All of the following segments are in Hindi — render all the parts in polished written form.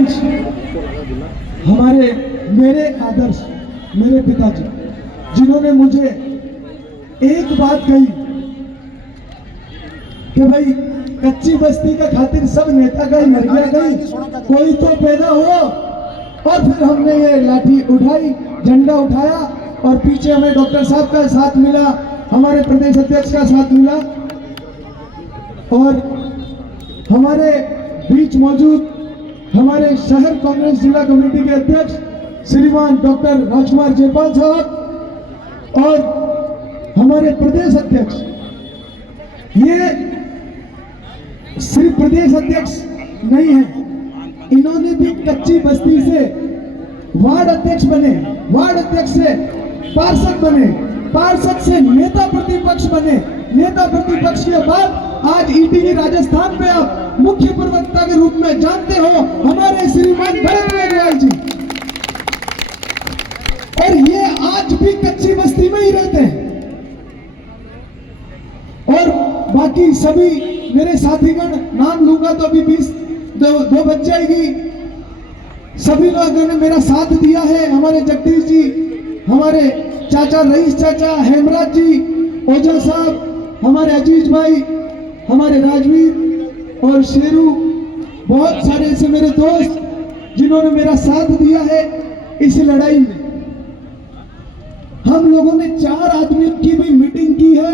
सरपंच हमारे मेरे आदर्श मेरे पिताजी, जिन्होंने मुझे एक बात कही कि भाई कच्ची बस्ती का खातिर सब नेता गई मर गया गई, कोई तो पैदा हो। और फिर हमने ये लाठी उठाई, झंडा उठाया और पीछे हमें डॉक्टर साहब का साथ मिला, हमारे प्रदेश अध्यक्ष का साथ मिला और हमारे बीच मौजूद हमारे शहर कांग्रेस जिला कमेटी के अध्यक्ष श्रीमान डॉक्टर राजकुमार जयपाल साहब और हमारे प्रदेश अध्यक्ष, ये सिर्फ प्रदेश अध्यक्ष नहीं है, इन्होंने भी कच्ची बस्ती से वार्ड अध्यक्ष बने, वार्ड अध्यक्ष से पार्षद बने, पार्षद से नेता प्रतिपक्ष बने, नेता प्रतिपक्ष के बाद आज ईटीवी राजस्थान पे आप मुख्य प्रवक्ता के रूप में जानते हो हमारे श्रीमान भरत मेघवाल जी। और ये आज भी कच्ची बस्ती में ही रहते हैं। और बाकी सभी मेरे साथीगण, नाम लूंगा तो अभी 20 दो बच जाएगी। सभी लोगों ने मेरा साथ दिया है, हमारे जगदीश जी, हमारे चाचा रईस चाचा, हेमराज जी, ओझा साहब, हमारे अजीज भाई, हमारे राजवीर और शेरू, बहुत सारे ऐसे मेरे दोस्त जिन्होंने मेरा साथ दिया है इस लड़ाई में। हम लोगों ने 4 आदमियों की भी मीटिंग की है,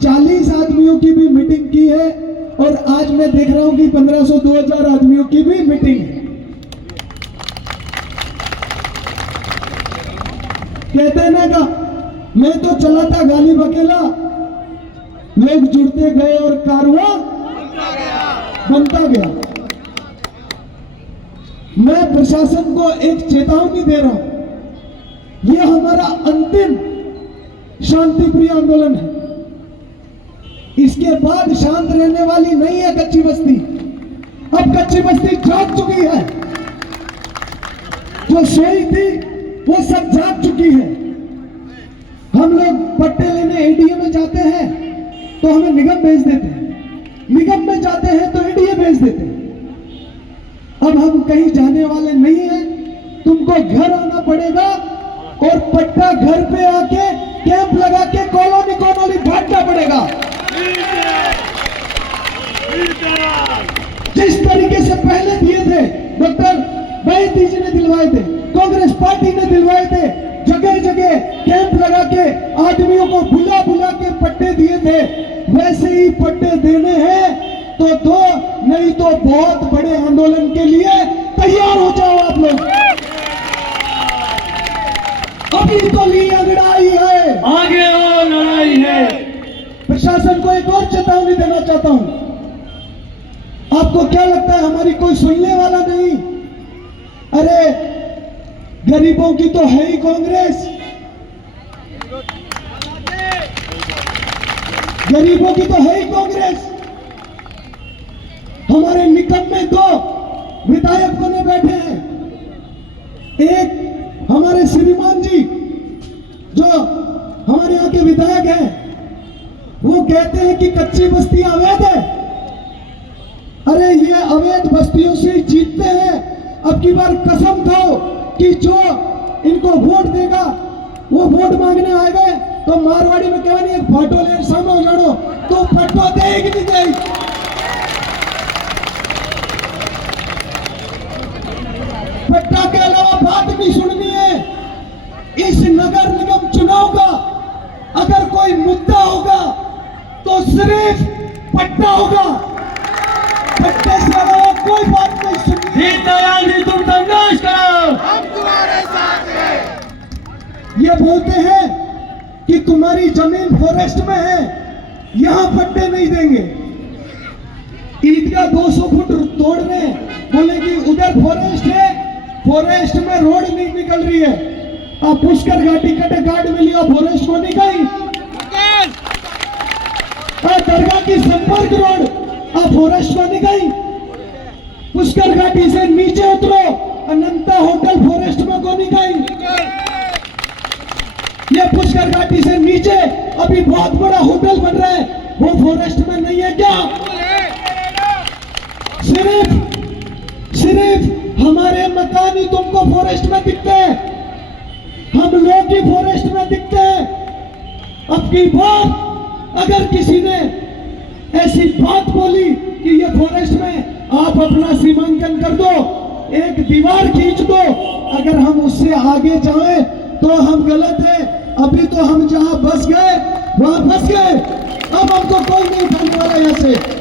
40 आदमियों की भी मीटिंग की है और आज मैं देख रहा हूं कि 1500-2000 आदमियों की भी मीटिंग है। कहते हैं ना का मैं तो चला था गाली बकेला, लोग जुड़ते गए और कारवां बनता गया। मैं प्रशासन को एक चेतावनी दे रहा हूं, यह हमारा अंतिम शांतिप्रिय आंदोलन है। इसके बाद शांत रहने वाली नहीं है कच्ची बस्ती। अब कच्ची बस्ती जाग चुकी है, जो सोई थी वो सब जाग चुकी है। हम लोग पट्टे लेने एडीए में जाते हैं तो हमें निगम भेज देते हैं, निगम में जाते हैं तो एडीए भेज देते हैं। अब हम कहीं जाने वाले नहीं हैं, तुमको घर आना पड़ेगा और पट्टा घर पे आके कैंप लगा के कॉलोनी कॉलोनी बांटना पड़ेगा। जिस तरीके से पहले दिए थे, डॉक्टर बैती जी ने दिलवाए थे, कांग्रेस पार्टी ने दिलवाए थे, जगह जगह कैंप लगा के आदमियों को बुला बुला के पट्टे दिए थे, वैसे ही पट्टे देने हैं तो दो, नहीं तो बहुत बड़े आंदोलन के लिए तैयार हो जाओ आप लोग। अभी तो ली लड़ाई है, आगे और लड़ाई है। प्रशासन को एक और चेतावनी देना चाहता हूं। आपको क्या लगता है हमारी कोई सुनने वाला नहीं? अरे गरीबों की तो है ही कांग्रेस, गरीबों की तो है ही कांग्रेस। हमारे निकम में 2 विधायक बने बैठे हैं। एक हमारे श्रीमान जी जो हमारे यहाँ के विधायक हैं, वो कहते हैं कि कच्ची बस्ती अवैध है। अरे ये अवैध बस्तियों से जीतते हैं। अब की बार कसम खाओ कि जो इनको वोट देगा वो वोट मांगने आएगा तो मारवाड़ी में क्या नहीं, एक फाटो ले सामो लड़ो तो फटो देगी नहीं देगी। पट्टा के अलावा बात भी सुननी है। इस नगर निगम चुनाव का अगर कोई मुद्दा होगा तो सिर्फ पट्टा होगा, पट्टे से अलावा कोई बात नहीं सुननी। दीनदयाल जी तुम संघर्ष करो, हम तुम्हारे साथ हैं। ये बोलते हैं कि तुम्हारी जमीन फॉरेस्ट में है, यहां पट्टे नहीं देंगे। ईदगाह 200 फुट तोड़ रहे, बोले कि उधर फॉरेस्ट है, फॉरेस्ट में रोड नहीं निकल रही है। आप पुष्कर घाटी कटे गार्ड में लिया, फॉरेस्ट को नहीं गई। दरगाह की संपर्क रोड आप फॉरेस्ट को नहीं गई। पुष्कर घाटी से नीचे उतरो, अनंता होटल फॉरेस्ट में को नहीं गई। ये पुष्कर घाटी से नीचे अभी बहुत बड़ा होटल बन रहा है, वो फॉरेस्ट में नहीं है क्या? सिर्फ सिर्फ हमारे मकान ही तुमको फॉरेस्ट में दिखते हैं, हम लोग ही फॉरेस्ट में दिखते हैं। अब की बार अगर किसी ने ऐसी बात बोली कि ये फॉरेस्ट में आप अपना सीमांकन कर दो, एक दीवार खींच दो, अगर हम उससे आगे जाएं तो हम गलत है। अभी तो हम जहां बस गए वहां फंस गए, अब हमको कोई नहीं उठाने वाला यहाँ से।